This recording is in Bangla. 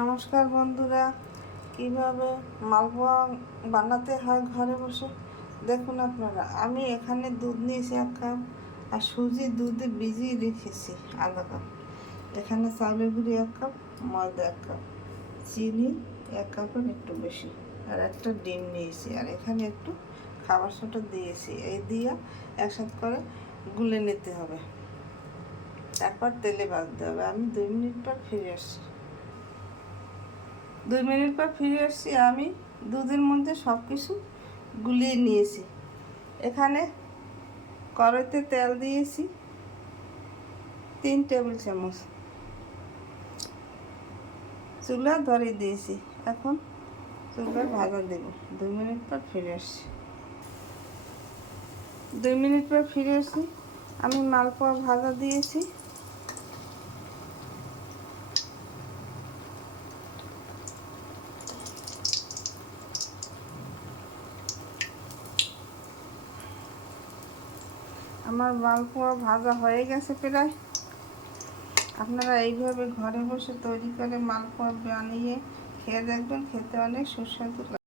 নমস্কার বন্ধুরা, কিভাবে মালপোয়া বানাতে হয় ঘরে বসে দেখুন আপনারা। আমি এখানে দুধ নিয়েছি 1 কাপ, আর সুজি দুধে ভিজিয়ে রেখেছি আধা কাপ। এখানে চাউলের গুঁড়ি 1 কাপ, ময়দা 1 কাপ, চিনি 1 কাপের একটু বেশি, আর একটা ডিম নিয়েছি, আর এখানে একটু খাবার সোডা দিয়েছি। এই দিয়ে একসাথে করে গুলে নিতে হবে, তারপর তেলে ভাজতে হবে। আমি 2 মিনিট পর ফিরে আসছি। 2 মিনিট পর ফিরে আসছি। আমি দুধের মধ্যে সব কিছু গুলিয়ে নিয়েছি। এখানে কড়াইতে তেল দিয়েছি 3 টেবিল চামচ, চুলা ধরিয়ে দিয়েছি। এখন চুলায় ভাজা দেব। 2 মিনিট পর ফিরে আসছি। 2 মিনিট পর ফিরে আসছি। আমি মালপোয়া ভাজা দিয়েছি। আমার মালপোয়া ভাজা হয়ে গেছে প্রায়। আপনারা এইভাবে ঘরে বসে তৈরি করে মালপোয়া বানিয়ে খেয়ে দেখবেন, খেতে অনেক সুস্বাদু লাগে।